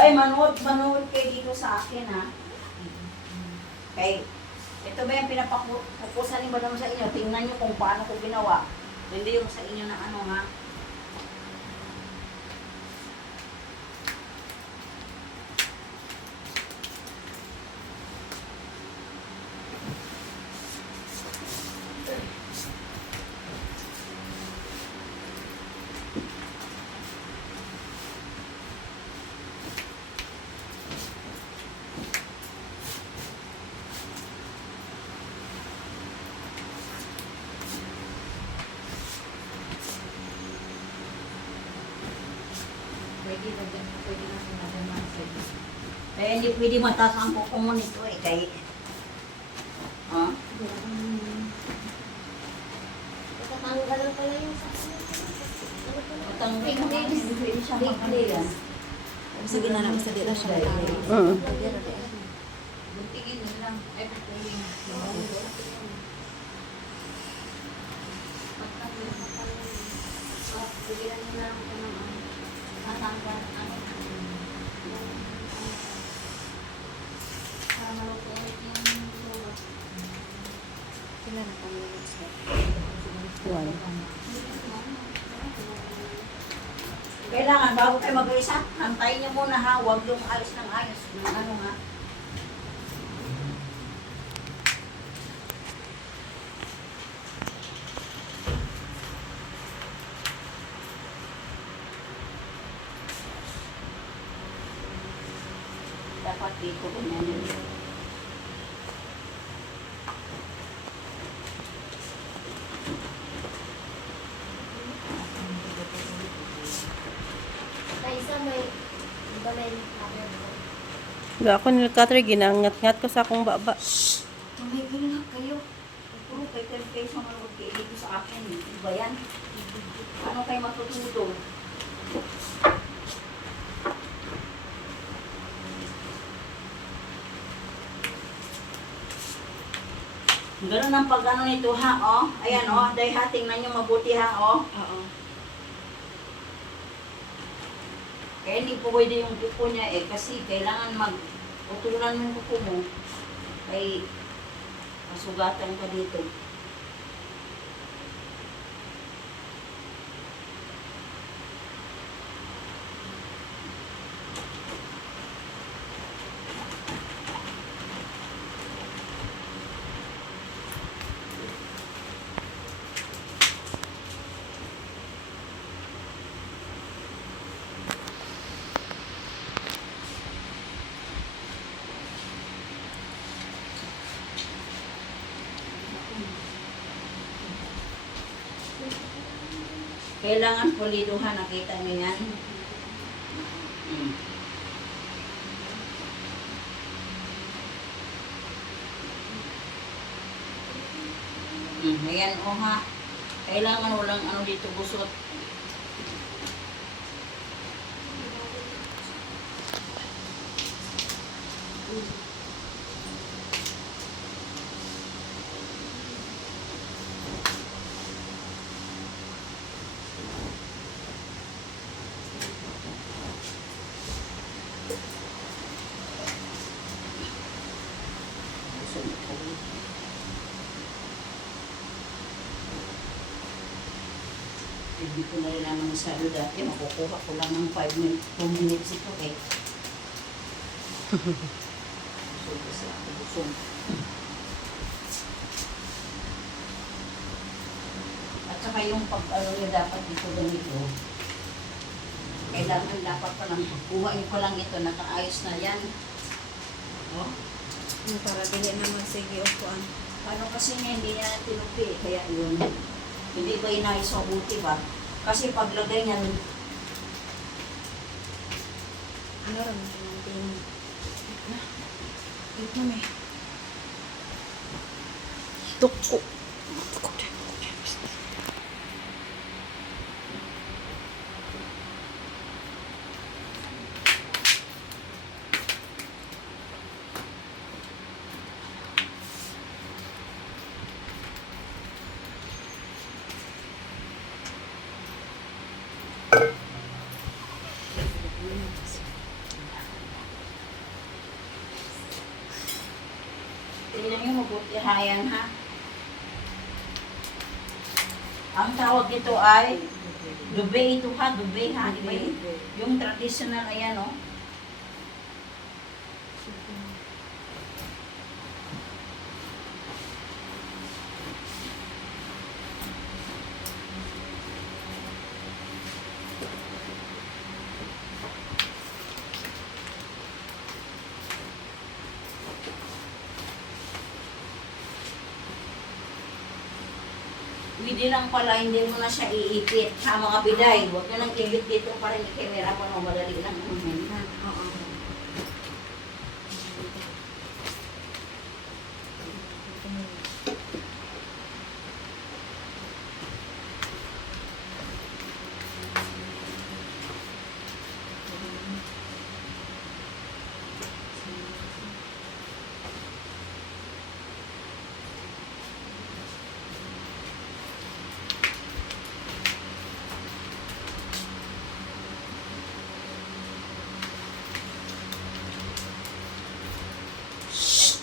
Ay, manood kayo dito sa akin, ha? Kay, ito ba yung pinapakukusan ba naman sa inyo? Tingnan nyo kung paano ko ginawa. Hindi yung sa inyo na ano, ha? Pwede na sinadama sa iyo. Eh, hindi pwede mataas ang kuko mo nito, eh. Kay, ha? Tatanggalan pala yung sa Patanggal mo na, hindi pwede siya makalian. Basta ginanap sa dila siya. Buntingin na lang. Ay, buntingin. Bigyan nyo lang ako ng tatanggal ang para maluto ulit yung lulot. Sila na kami ulit sir. Kailangan, bago kayo mag-isa, antayin nyo muna, ha? Huwag yung ayos ng ayos. Ano, ha? Dapat dito ganyan yun. Kaisa may, di ba may cover mo? Ga ako nilkatre, ginangat-ngat ko sa akong baba. Tumigil na kayo. Puro kayo sa manood kayo dito sa akin. Ano ba yan? Ano kayo matututo? Ganun ang pag-ano nito, ha, oh. Ayan, oh. Dahil ha, tingnan nyo mabuti, ha, oh. Oo. Kaya hindi po pwede yung kuko niya, eh. Kasi kailangan mag-utulan mo yung kuko mo. Kay masugatan ka dito. Kailangan puliduhan, nakita nyo yan? Ayan, o ha. Kailangan walang ano dito busot. Hindi ko na rin naman masyado dati. Makukuha ko lang ng 2 minutes ito eh. Busog kasi ako. Busog. At saka yung pag-ano nyo dapat dito ganito. Kailangan dapat pa lang kuhain ko lang ito. Nakaayos na yan. Oh. Para dili naman sige upuan. Paano kasi nga hindi niya tinupi. Kaya yun. Hindi ba inayos mabuti ba? Kasi paglagay niyan, Ano rin yung tin? ito may. Tuko. Tingnan nyo mabuti hayan ha. Ang tawag dito ay dube ito ha, dube ha, di ba yun? Yung traditional ayan o. Pwede lang pala, hindi mo na siya iipit ha mga biday. Huwag nyo nang ibit dito para yung camera pa no, madali lang umin ha. Oo.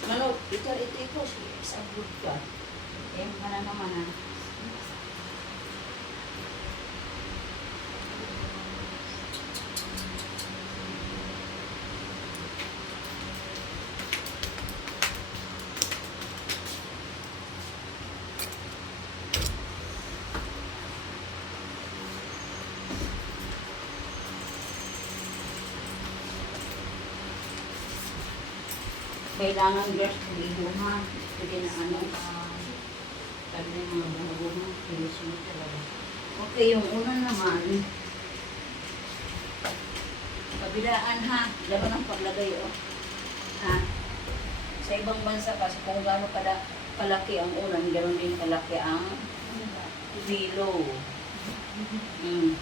Mano, ito, sa good ka. Eh, mana naman ha. Kailangan girls kuliduhan. Pwede na ano, sabi ng mga buhay-buhay, pinis mo talaga. Okay, yung una naman, kabilaan ha, laban ang paglagay o. Ha? Sa ibang bansa kasi kung gaano kalaki ang ulan, ganoon din kalaki ang below. Yan.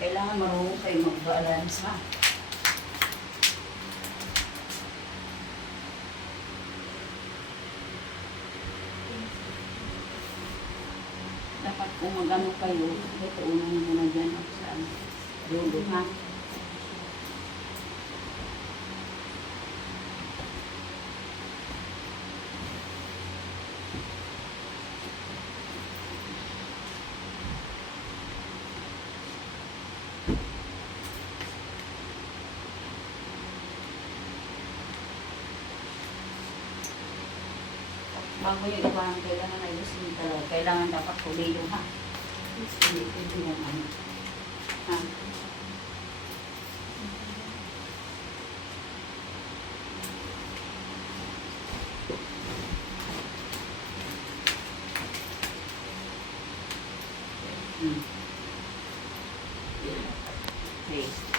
Kailangan marunong kayo mag-balance ha. Dapat kung magano kayo, ito unang muna dyan ako sa dulo ha. Bago yung iba ang kailangan ay gusto talaga. Kailangan dapat kulido ha. Hindi yung ano. Ha? Okay.